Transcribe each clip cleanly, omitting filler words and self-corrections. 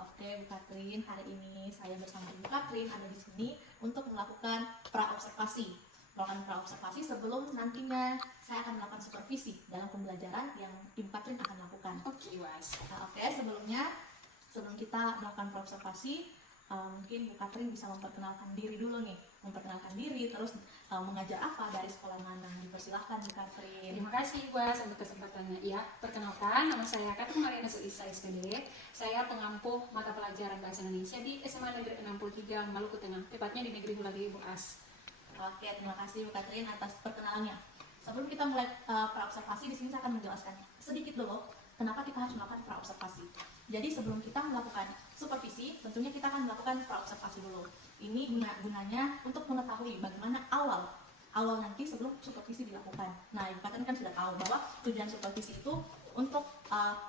Oke, Bu Katrin, hari ini saya bersama Ibu Katrin ada di sini untuk melakukan praobservasi. Melakukan praobservasi sebelum nantinya saya akan melakukan supervisi dalam pembelajaran yang Ibu Katrin akan lakukan. Oke, Was. Oke, sebelum kita melakukan praobservasi, mungkin Bu Katrin bisa memperkenalkan diri dulu nih. Memperkenalkan diri, terus mengajar apa, dari sekolah mana. Dipersilahkan Bu Katrin. Terima kasih, Was, untuk kesempatannya. Ya, perkenalkan, nama saya Katrin Mariana Suisa, SPD. Saya pengampu mata pelajaran Bahasa Indonesia di SMA Negeri 63 Maluku Tengah, tepatnya di Negeri Hulagi, Buas. Oke, terima kasih Bu Katrin atas perkenalannya. Sebelum kita mulai praobservasi, di sini saya akan menjelaskan sedikit dulu kenapa kita harus melakukan praobservasi. Jadi sebelum kita melakukan supervisi, tentunya kita akan melakukan praobservasi dulu. Ini gunanya untuk mengetahui bagaimana awal nanti sebelum supervisi dilakukan. Nah, Ibu Katrin kan sudah tahu bahwa tujuan supervisi itu untuk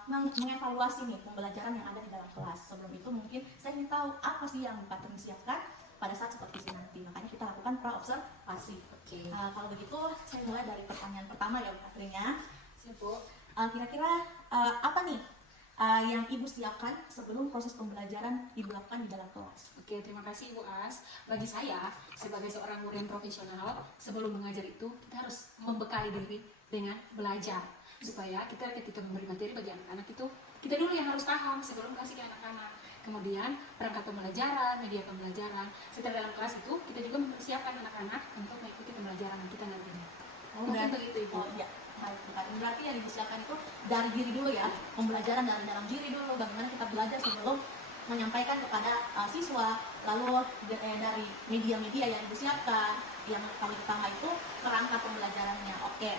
mengevaluasi nih pembelajaran yang ada di dalam kelas. Sebelum itu mungkin saya ingin tahu apa sih yang Ibu Katrin siapkan pada saat supervisi nanti. Makanya kita lakukan praobservasi. Oke. Kalau begitu saya mulai dari pertanyaan pertama ya Bu Katrin ya. Siap, Bu. Kira-kira apa nih yang Ibu siapkan sebelum proses pembelajaran Ibu lakukan di dalam kelas? Oke, terima kasih, Bu As. Bagi saya, sebagai seorang guru yang profesional, sebelum mengajar itu, kita harus membekali diri dengan belajar. Supaya kita ketika memberi materi bagi anak-anak itu, kita dulu yang harus paham sebelum kasih ke anak-anak. Kemudian, perangkat pembelajaran, media pembelajaran. Setelah dalam kelas itu, kita juga mempersiapkan anak-anak untuk mengikuti pembelajaran kita nantinya. Mungkin begitu, Ibu. Oh ya, baik Bu Katrin. Berarti yang disiapkan itu dari diri dulu ya, pembelajaran dari dalam diri dulu, bagaimana kita belajar sebelum menyampaikan kepada siswa. Lalu dari media-media yang disiapkan, yang paling utama itu kerangka pembelajarannya. Oke,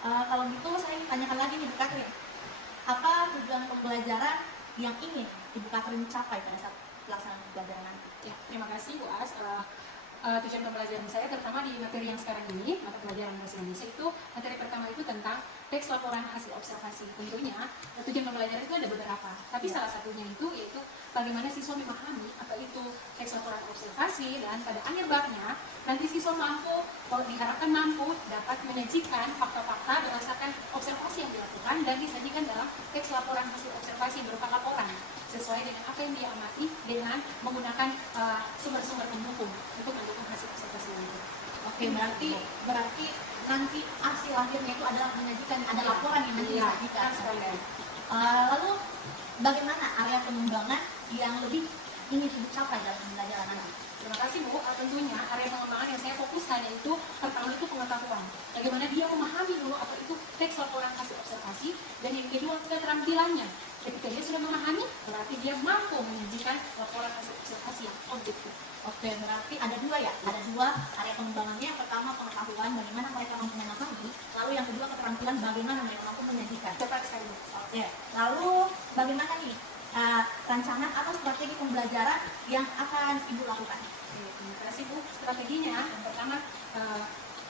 kalau gitu saya ingin tanyakan lagi nih Bu Katrin, apa tujuan pembelajaran yang ingin Ibu Katrin capai pada saat pelaksanaan pembelajaran nanti? Ya, terima kasih, Bu As. Tujuan pembelajaran saya terutama di materi yang sekarang ini, mata pelajaran Bahasa Indonesia itu, materi pertama itu tentang teks laporan hasil observasi. Tentunya tujuan pembelajaran itu ada beberapa, tapi salah satunya itu yaitu bagaimana siswa memahami apa itu teks laporan observasi, dan pada akhir babnya nanti siswa mampu, diharapkan mampu dapat menyajikan fakta-fakta berdasarkan observasi yang dilakukan dan disajikan dalam teks laporan hasil observasi berupa laporan sesuai dengan apa yang dia amati dengan menggunakan sumber-sumber pendukung untuk mendukung hasil observasi nanti. Oke, berarti nanti hasil akhirnya itu adalah menyajikan, ada laporan yang nanti disajikan. Lalu bagaimana area pengembangan yang lebih ingin dicapai dalam pembelajaran nanti? Terima kasih, Bu. Tentunya area pengembangan yang saya fokuskan yaitu pertama itu pengetahuan. Bagaimana dia memahami dulu apa itu teks laporan hasil observasi, dan yang kedua keterampilannya. Ketika dia sudah memahami, berarti dia mampu menyajikan laporan hasil observasi yang objektif. Oke, berarti ada dua ya, ada dua area pengembangannya. Yang pertama pengetahuan, bagaimana mereka mampu memahami, lalu yang kedua keterampilan, bagaimana mereka mampu menyajikan. Cepat sekali, Bu. Oke, lalu bagaimana nih rancangan atau strategi pembelajaran yang akan Ibu lakukan? Oke, terima kasih, Bu. Strateginya, yang pertama,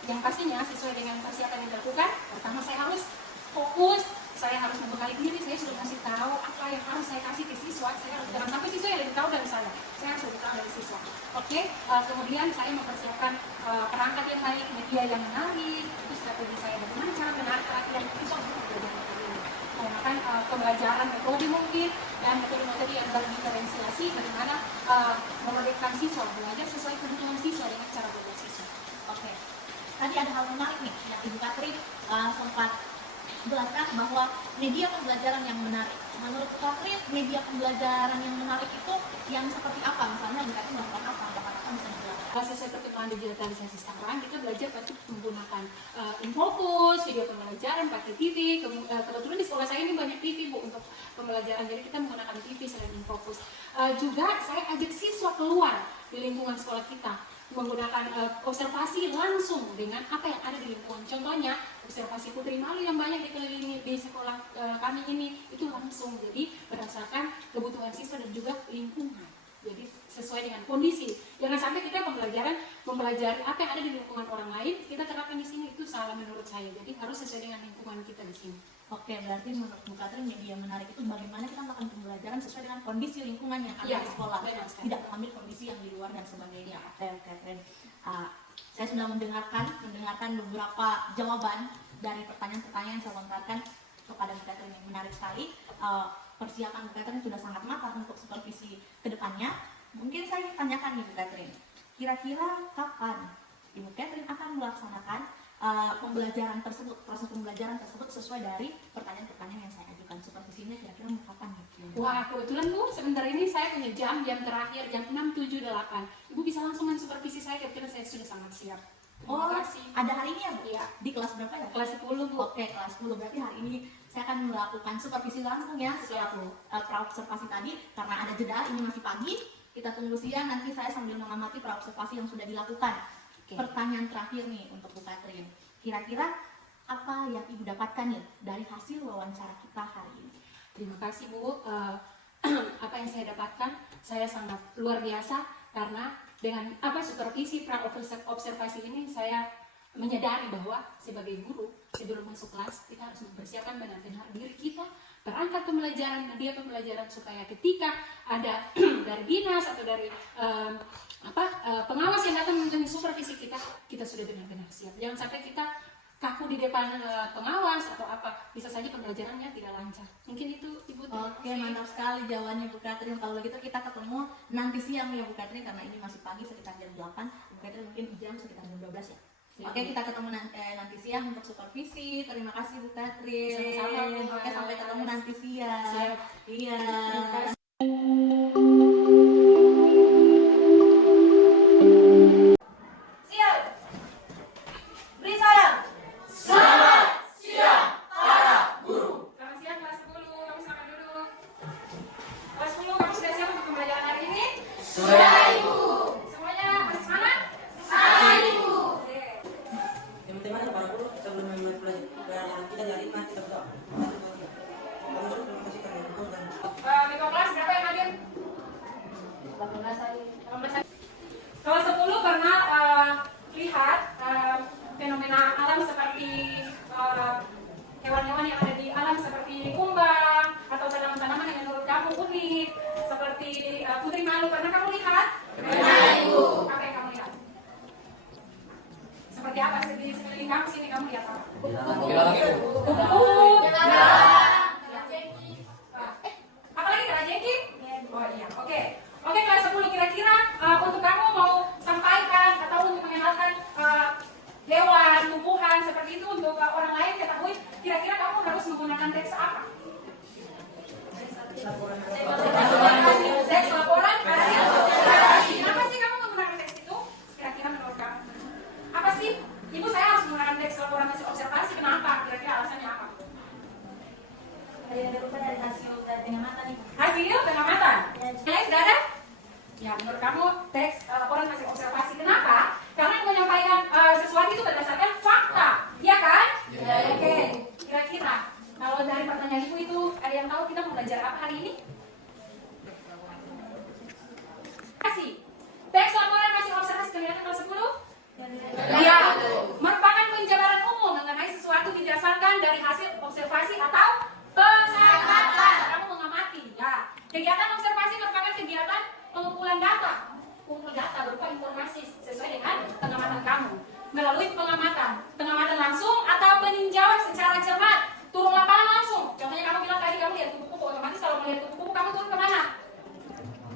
yang pastinya sesuai dengan persiapan yang dilakukan. Pertama, saya harus fokus, saya harus membekali diri, saya sudah kasih tahu apa yang harus saya kasih ke siswa. Saya harus, jangan sampai siswa yang lebih tahu dari saya harus lebih tahu dari siswa. Oke, kemudian saya mempersiapkan perangkat yang baik, media yang menarik, itu strategi saya bagaimana cara menarik perhatian siswa untuk belajar materi ini. Menggunakan pembelajaran metode mungkin, dan metode-metode yang berdiferensiasi, bagaimana memerdekakan siswa, belajar sesuai kebutuhan siswa dengan cara belajar siswa. Oke, tadi ada hal menarik nih yang Ibu Katrin sempat jelaskan bahwa media pembelajaran yang menarik. Menurut Bu Katrin, media pembelajaran yang menarik itu yang seperti apa? Misalnya Bu Katrin melakukan apa? Apakah bisa dijelaskan? Sesuai perkembangan digitalisasi sekarang, kita belajar pasti menggunakan infopus, video pembelajaran, pakai TV. Kebetulan di sekolah saya ini banyak TV, Bu, untuk pembelajaran. Jadi kita menggunakan TV selain infopus. Juga saya ajak siswa keluar di lingkungan sekolah kita, menggunakan observasi langsung dengan apa yang ada di lingkungan. Contohnya, observasi putri malu yang banyak dikelilingi di sekolah kami ini, itu langsung. Jadi berdasarkan kebutuhan siswa dan juga lingkungan. Jadi sesuai dengan kondisi. Jangan sampai kita mempelajari apa yang ada di lingkungan orang lain, kita terapkan di sini, itu salah menurut saya. Jadi harus sesuai dengan lingkungan kita di sini. Oke, berarti menurut Bu Katrin media menarik itu bagaimana kita melakukan pembelajaran sesuai dengan kondisi lingkungan yang ada di sekolah, tidak mengambil kondisi yang di luar dan sebagainya. Oke, keren. Saya sudah mendengarkan beberapa jawaban dari pertanyaan-pertanyaan yang saya lontarkan kepada Bu Katrin yang menarik sekali. persiapan Bu Catherine sudah sangat matang untuk supervisi kedepannya, mungkin saya tanyakan nih Bu Catherine, kira-kira kapan Ibu Catherine akan melaksanakan pembelajaran tersebut, proses pembelajaran tersebut sesuai dari pertanyaan-pertanyaan yang saya ajukan. Supervisinya kira-kira mau kapan nih? Wah, kebetulan Bu, sebentar ini saya punya jam terakhir, jam 6, 7, 8. Ibu bisa langsung mensupervisi saya, kebetulan saya sudah sangat siap. Terima kasih. Ada hari ini ya Bu? Iya. Di kelas berapa ya? Kelas 10 Bu. Oke, kelas 10. Berarti hari ini saya akan melakukan supervisi langsung ya setelah praobservasi tadi. Karena ada jeda, ini masih pagi. Kita tunggu siang, nanti saya sambil mengamati praobservasi yang sudah dilakukan. Oke. Pertanyaan terakhir nih untuk Bu Catherine. Kira-kira apa yang Ibu dapatkan nih dari hasil wawancara kita hari ini? Terima kasih Bu. Apa yang saya dapatkan, saya sangat luar biasa karena dengan supervisi observasi ini saya menyadari bahwa sebagai guru sebelum masuk kelas kita harus mempersiapkan benar-benar diri kita, perangkat pembelajaran, media pembelajaran supaya ketika ada dari dinas atau dari pengawas yang datang untuk supervisi kita sudah benar-benar siap. Jangan sampai kita kaku di depan pengawas atau apa, bisa saja pembelajarannya tidak lancar. Mungkin itu Ibu. Oke, mantap sekali jawabannya Bu Catherine. Kalau begitu kita ketemu nanti siang ya Bu Catherine, karena ini masih pagi sekitar jam 8. Bu Catherine mungkin jam sekitar jam 12 ya. Oke, kita ketemu nanti siang untuk supervisi. Terima kasih Bu Catherine. Sama-sama. Oke, sampai ketemu nanti siang. Siap. Iya. Terima kasih. Siap. Beri salam. Selamat siang kelas 10, kamu selamat duduk. Kelas 10, kamu sudah siap untuk pembelajaran hari ini? Sudah Ibu. Semuanya masih semangat? Semangat Ibu. Oke. Teman-teman para guru sebelum memulai pelajaran kita dari IPA kita berdoa. Terima kasih karena dukung dan Ketua kelas berapa yang hadir? 18 hari. Kelas 10 pernah lihat fenomena alam seperti hewan-hewan yang ada di alam seperti kumbang atau tanaman-tanaman yang menurut kamu unik seperti putri malu, pernah kamu lihat? Pernah Ibu. Apa yang kamu lihat? Seperti apa di sekeliling kamu sini, kamu lihat apa? Kupu-kupu. Apalagi kerajengki? Oh iya, oke. Oke, kelas 10 kira-kira untuk kamu mau sampaikan atau untuk mengenalkan hewan, tumbuhan seperti itu untuk orang lain ketahui, kira-kira kamu harus menggunakan teks apa? Teks laporan hasil observasi. Kenapa sih kamu menggunakan teks itu? Kira-kira menurut kamu? Apa sih? Ibu, saya harus menggunakan teks laporan hasil observasi. Kenapa? Kira-kira alasannya apa? Ada berupa dari hasil pengamatan nih. Hasil pengamatan. Lain tidak ada? Ya, menurut kamu teks laporan hasil observasi. Kenapa? Karena menyampaikan sesuatu itu berdasarkan fakta, iya kan? Ya. Oke, kira-kira kalau dari pertanyaan Ibu itu ada yang tahu kita mau belajar apa hari ini? Kasih. Teks laporan hasil observasi kelihatan kelas 10? Ya, merupakan penjabaran umum mengenai sesuatu didasarkan dari hasil observasi atau pengamatan. Kamu mengamati, ya. Kegiatan observasi merupakan kegiatan pengumpulan data, kumpul data berupa informasi sesuai dengan pengamatan kamu melalui pengamatan langsung atau peninjauan secara cermat, turun lapangan langsung. Contohnya kamu bilang tadi kamu lihat kupu-kupu, otomatis kalau melihat kupu-kupu kamu turun kemana?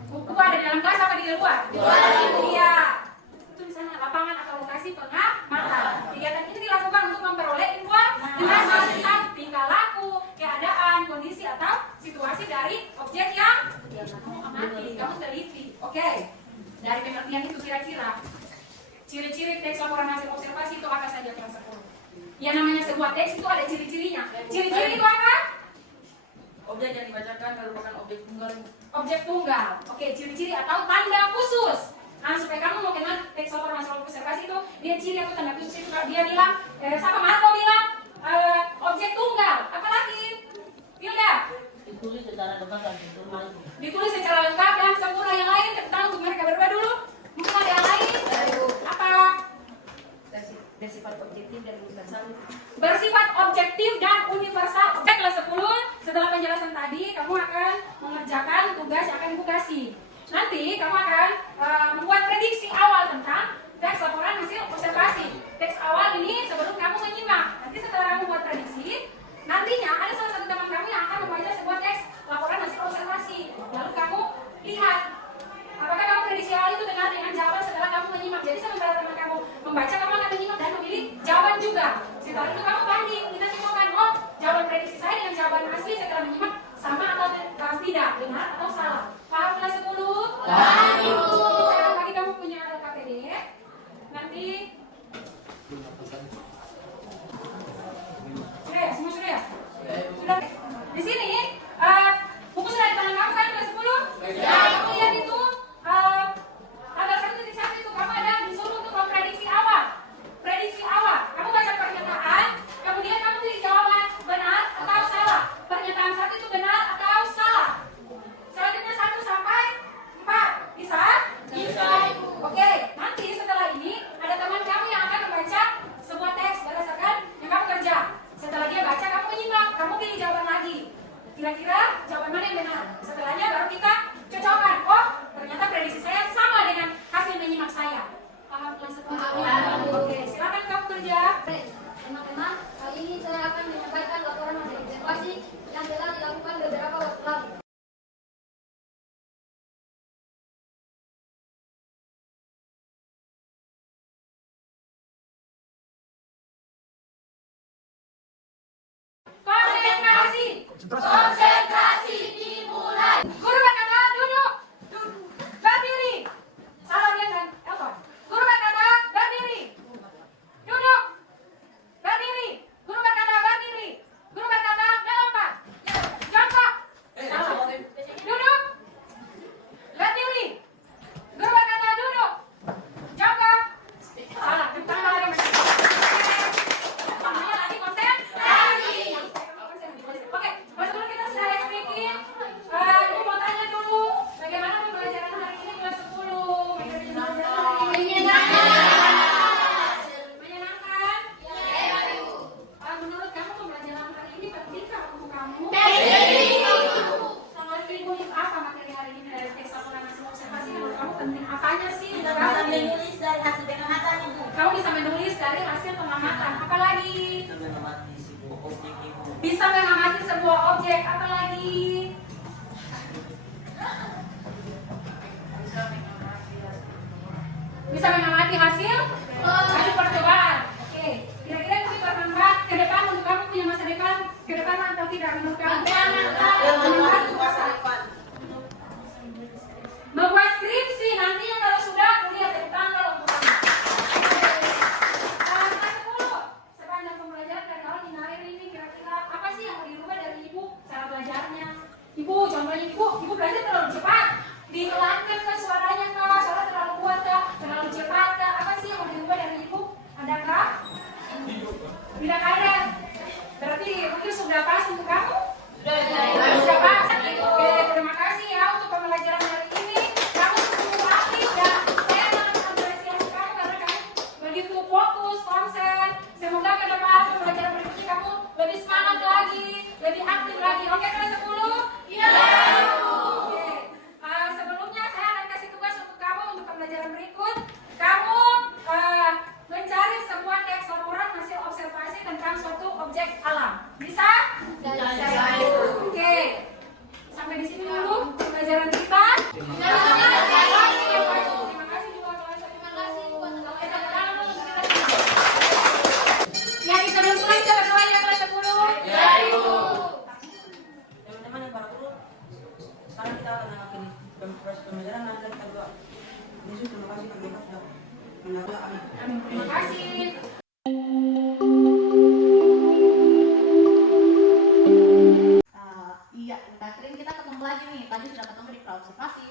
Kupu-kupu ada di dalam kelas apa di luar? Di luar. Iya. Itu di sana lapangan atau lokasi pengamatan. Kegiatan ini dilakukan untuk memperoleh informasi tentang tingkah laku, keadaan, kondisi atau situasi dari objek yang kamu amati, kamu teliti. Oke. Dari pengertian itu kira-kira ciri-ciri teks laporan hasil observasi itu apa saja kelas 10? Yang namanya sebuah teks itu ada ciri-cirinya. Ciri-ciri itu apa? objek yang dibacakan merupakan objek tunggal. Objek tunggal. Oke, ciri-ciri atau tanda khusus. Nah, supaya kamu mau kenal teks laporan hasil observasi itu, dia ciri atau tanda khusus itu dia bilang, siapa Marco bilang objek tunggal. Apa lagi? Hilda? Ditulis secara lengkap dan sempurna. Ditulis secara lengkap dan sempurna. Yang lain, kita untuk mereka berdua dulu. Mungkin ada yang lain? Apa? Bersifat objektif dan universal. Bersifat objektif dan universal. Oke, kelas 10, setelah penjelasan tadi, kamu akan mengerjakan tugas yang akan Ibu kasih. Nanti kamu akan membuat prediksi awal tentang teks laporan hasil observasi. Teks awal ini sebelum kamu menyimak. Nanti setelah kamu buat prediksi, nantinya ada salah satu teman kamu yang akan membaca sebuah teks laporan Paham kelas 1? Oke, silakan kamu kerja. Teman-teman, kali ini saya akan menyampaikan laporan hasil observasi yang telah dilakukan beberapa waktu lalu. Konsentrasi. Konsentrasi dimulai. Guru berkata duduk. Berdiri. Salah dia kan? Elton. Guru berkata berdiri. Duduk. Berdiri. Guru berkata berdiri. Guru berkata melompat. Jongkok. Salah. Duduk. Berdiri. Guru berkata duduk. Jongkok. Salah. Cepat lari. Semuanya lagi konsentrasi. Oke, pas dulu kita sudah speaking. Ibu mau tanya dulu, bagaimana pembelajaran hari ini kelas 10? Menyenangkan? Menurut kamu pembelajaran hari ini penting nggak untuk kamu? Menurut ibu itu apa materi hari ini dari teks laporan hasil observasi? Menurut kamu penting apanya sih? menulis dari hasil pengamatan Ibu. Kamu bisa menulis dari hasil pengamatan. Apalagi? Bisa mengamati sebuah objek. Apalagi? Bisa mengamati hasil percobaan. Oke, kira-kira itu bermanfaat ke depan untuk kamu punya masa depan ke depan atau tidak menurut kamu? Bermanfaat untuk apa? Membuat skripsi nantinya kalau sudah kuliah dari tanggal untuk kamu. Kelas 10, sepanjang pembelajaran dari awal hingga akhir ini kira-kira apa sih yang mau dirubah dari ibu cara belajarnya? Ibu, contohnya ibu belajar terlalu cepat. Dipelankan kan suaranya kak, suara terlalu kuat kak, terlalu cepat kak. Apa sih yang mau dirubah dari ibu? Adakah? Tidak ada. Berarti mungkin sudah pas untuk kamu? Sudah pas. Oke, terima kasih ya untuk pembelajaran hari ini. Kamu sungguh aktif dan saya sangat mengapresiasi kamu karena kamu begitu fokus, konsen. Semoga ke depan pembelajaran berikutnya kamu lebih semangat lagi, lebih aktif lagi. Oke, kelas 10? Iya. Oke. Sebelumnya saya akan kasih tugas untuk kamu untuk pembelajaran berikut. Kamu mencari sebuah teks laporan hasil observasi tentang suatu objek alam. Bisa? Bisa. Oke. Sampai di sini dulu pembelajaran kita. Terima kasih juga kelas 1. Oke, tepuk tangan dulu untuk kita semua. Yang bisa belum pulang kita berdoa ya kelas 10. Teman-teman yang para guru, sekarang kita akan mengakhiri proses pembelajaran. Nanti kita berdoa. Yesus, terima kasih karena Engkau sudah mendengar kami. Terima kasih. Iya, Catherine, kita ketemu lagi nih. Tadi sudah ketemu di praobservasi.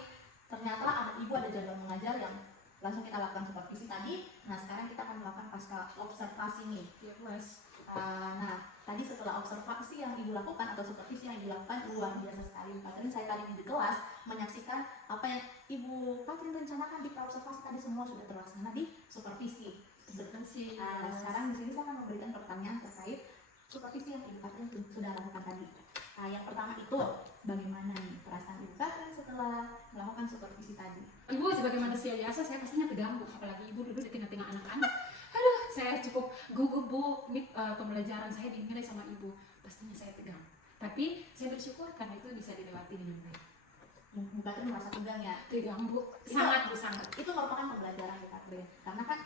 Ternyata ibu ada jadwal mengajar yang langsung kita lakukan supervisi tadi. Nah, sekarang kita akan melakukan pasca observasi nih. Ya, Mas. Nah, tadi setelah observasi yang ibu lakukan atau supervisi yang ibu lakukan luar biasa sekali. Catherine, saya tadi di kelas menyaksikan apa yang ibu Catherine rencanakan di praobservasi tadi semua sudah terlaksana di supervisi. Betul sih. Nah, sekarang di sini saya akan memberikan pertanyaan terkait supervisi yang ibu Catherine sudah lakukan tadi. Yang pertama itu, bagaimana nih perasaan ibu Catherine setelah melakukan supervisi tadi? Ibu sebagai manusia biasa saya pastinya tegang Bu, apalagi ibu duduk di tengah-tengah anak-anak. Aduh, saya cukup gugup Bu. Ini pembelajaran saya dinilai sama ibu, pastinya saya tegang. Tapi saya bersyukur karena itu bisa dilewati dengan baik. Bu Catherine merasa tegang ya? Tegang Bu, sangat Bu, sangat. Itu merupakan pembelajaran Bu Catherine. Karena kan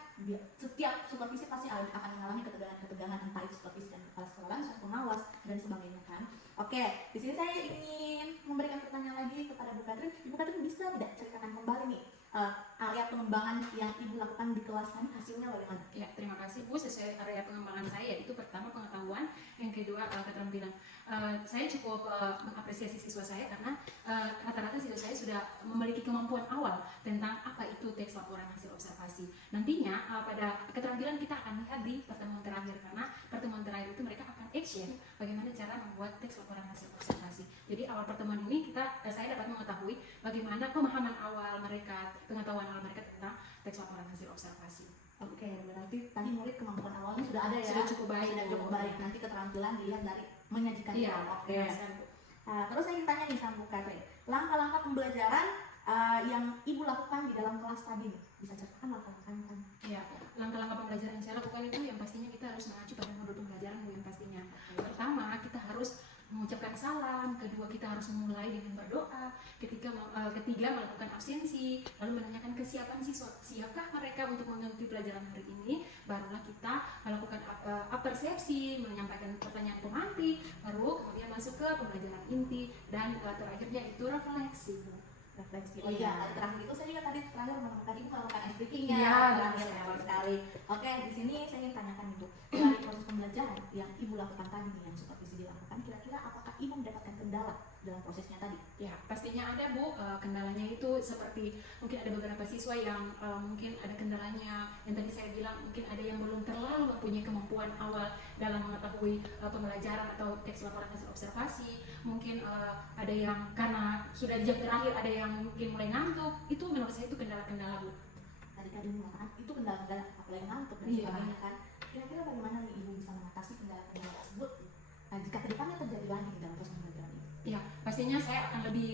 setiap supervisi pasti akan mengalami ketegangan-ketegangan, entah itu supervisi dan kepala sekolah langsung, pengawas dan sebagainya kan. Oke, di sini saya ingin memberikan pertanyaan lagi kepada Bu Catherine. Ibu Catherine bisa tidak ceritakan kembali nih area pengembangan yang ibu lakukan di kelas kami, hasilnya bagaimana? Ya, terima kasih Bu. Sesuai area pengembangan saya, itu pertama pengetahuan, yang kedua keterampilan. Saya cukup mengapresiasi siswa saya karena rata-rata siswa saya sudah memiliki kemampuan awal tentang apa itu teks laporan hasil observasi. Nantinya pada keterampilan kita akan lihat di pertemuan terakhir, karena pertemuan terakhir itu mereka akan action bagaimana cara membuat teks laporan hasil observasi. Jadi awal pertemuan ini saya dapat mengetahui bagaimana pemahaman awal mereka, pengetahuan awal mereka tentang teks laporan hasil observasi. Oke, berarti tadi murid kemampuan awalnya sudah ada ya? Sudah cukup baik. Sudah cukup baik. Nanti keterampilan dilihat dari menyajikan. Iya, Oke. jelaskan, Bu. Terus saya ingin tanya nih sama Bu Catherine, langkah-langkah pembelajaran yang Ibu lakukan di dalam kelas tadi? Bisa ceritakan langkah-langkahnya kan? Ya, langkah-langkah pembelajaran yang saya lakukan itu yang pastinya kita harus mengacu pada modul pembelajaran Bu, yang pastinya. Pertama, kita harus mengucapkan salam, kedua kita harus memulai dengan berdoa, ketiga melakukan absensi, lalu menanyakan kesiapan siswa, siapkah mereka untuk mengikuti pelajaran hari ini, barulah kita melakukan persepsi, menyampaikan pertanyaan pemantik, baru kemudian masuk ke pembelajaran inti, dan terakhirnya itu refleksi Bu. Refleksi. Oh iya, terakhir itu saya juga tadi terakhir menemukan Ibu melakukan speaking ya. Iya, terakhir betul awal sekali. Oke, di sini saya ingin tanyakan Ibu, dari proses pembelajaran yang Ibu lakukan tadi nih, yang supervisi dilakukan, kira-kira apakah Ibu mendapatkan kendala dalam prosesnya tadi? Ya, pastinya ada Bu. Kendalanya itu seperti mungkin ada beberapa siswa yang mungkin ada kendalanya yang tadi saya bilang, mungkin ada yang belum terlalu mempunyai kemampuan awal dalam mengetahui pembelajaran atau teks laporan hasil observasi. Mungkin ada yang karena sudah di jam terakhir ada yang mungkin mulai ngantuk. Itu menurut saya itu kendala-kendala Bu. Tadi kan Ibu mengatakan itu kendala-kendala apalagi ngantuk dan Iya. sebagainya kan. Kira-kira bagaimana nih Ibu bisa mengatasi kendala-kendala tersebut? Nah, jika kedepannya terjadi lagi di dalam proses pembelajaran ini? Ya, pastinya saya akan lebih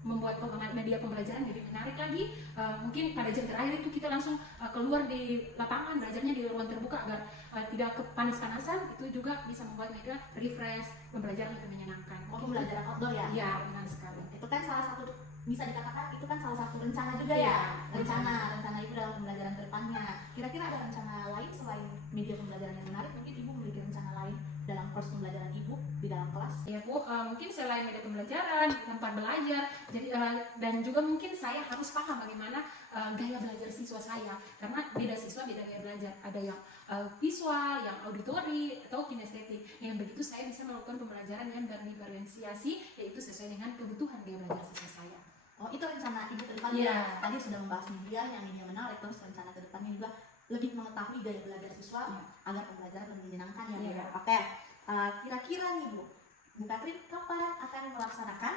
membuat media pembelajaran jadi menarik lagi. Mungkin pada jam terakhir itu kita langsung keluar di lapangan, belajarnya di ruang terbuka agar tidak kepanas-panasan. Itu juga bisa membuat mereka refresh, pembelajaran lebih menyenangkan. Oh, pembelajaran outdoor ya? Ya, benar sekali. Itu kan salah satu, bisa dikatakan itu kan salah satu rencana juga Iya, ya? Rencana Ibu dalam pembelajaran ke depannya. Kira-kira ada rencana lain selain media pembelajaran yang menarik? Mungkin Ibu memiliki rencana lain dalam proses pembelajaran Ibu di dalam kelas? Ya Bu, mungkin selain media pembelajaran, tempat belajar, jadi dan juga mungkin saya harus paham bagaimana gaya belajar siswa saya, karena beda siswa beda gaya belajar. Ada yang visual, yang auditori atau kinestetik. Yang begitu saya bisa melakukan pembelajaran yang berdiferensiasi, yaitu sesuai dengan kebutuhan gaya belajar siswa saya. Oh, itu rencana Ibu ke depannya. Iya. Tadi sudah membahas media, yang media menarik, terus rencana ke depannya juga lebih mengetahui gaya belajar siswa agar pembelajaran lebih menyenangkan ya. Bu. Iya. Oke, kira-kira nih Bu Katrin kapan akan melaksanakan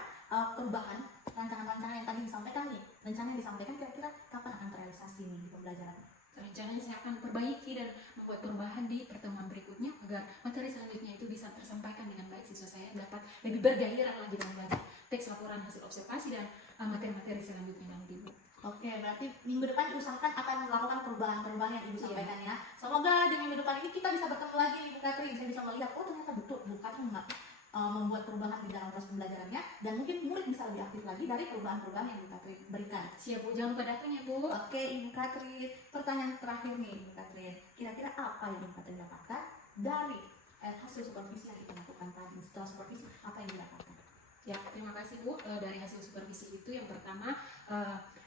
perubahan rancangan-rancangan yang tadi disampaikan nih? Rencana yang disampaikan kira-kira kapan akan terrealisasi nih di pembelajaran? Rencananya saya akan perbaiki dan membuat perubahan di pertemuan berikutnya agar materi selanjutnya itu bisa tersampaikan dengan baik, siswa saya dapat lebih bergairah lagi dalam belajar teks laporan hasil observasi dan materi-materi selanjutnya nanti Bu. Oke, berarti minggu depan diusahakan akan melakukan perubahan-perubahan yang Ibu sampaikan ya. Semoga di minggu depan ini kita bisa bertemu lagi nih Bu Katrin. Saya bisa melihat, oh ternyata betul Bu Katrin membuat perubahan di dalam proses pembelajarannya, dan mungkin murid bisa lebih aktif lagi dari perubahan-perubahan yang Ibu Katrin berikan. Siap Bu, jangan lupa datang ya Bu. Oke Ibu Katrin, pertanyaan terakhir nih Ibu Katrin. Kira-kira apa yang Ibu Katrin dapatkan dari hasil supervisi yang Ibu lakukan tadi? Setelah supervisi, apa yang didapatkan? Ya, terima kasih Bu. Dari hasil supervisi itu yang pertama,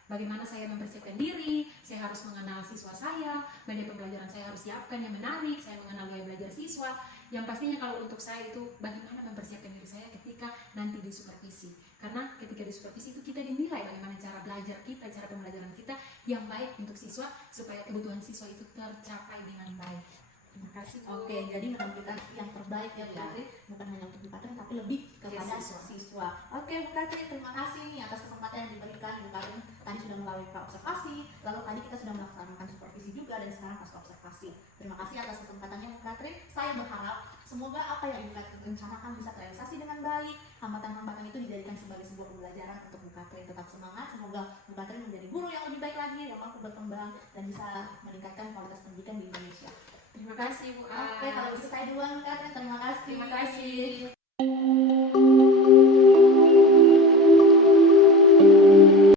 bagaimana saya mempersiapkan diri, saya harus mengenal siswa saya, media pembelajaran saya harus siapkan yang menarik, saya mengenal gaya belajar siswa. Yang pastinya kalau untuk saya itu bagaimana mempersiapkan diri saya ketika nanti di supervisi. Karena ketika di supervisi itu kita dinilai bagaimana cara belajar kita, cara pembelajaran kita yang baik untuk siswa supaya kebutuhan siswa itu tercapai dengan baik. Terima kasih Bu. Oke, jadi menampilkan yang terbaik ya Bu Katrin, bukan hanya untuk Bu Katrin tapi lebih kepada siswa. Oke Bu Katrin, terima kasih nih atas kesempatan yang diberikan Bu Katrin. Tadi sudah melalui praobservasi, lalu tadi kita sudah melaksanakan supervisi juga, dan sekarang pasca observasi. Terima kasih atas kesempatannya Bu Katrin. Saya berharap semoga apa yang Ibu Katrin rencanakan bisa terrealisasi dengan baik. Hambatan-hambatan itu dijadikan sebagai sebuah pembelajaran untuk Bu Katrin. Tetap semangat, semoga Bu Katrin menjadi guru yang lebih baik lagi, yang mampu berkembang dan bisa meningkatkan kualitas pendidikan di Indonesia. Terima kasih Bu. Oke, kalau gitu saya duluan Bu Katrin, terima kasih. Terima kasih.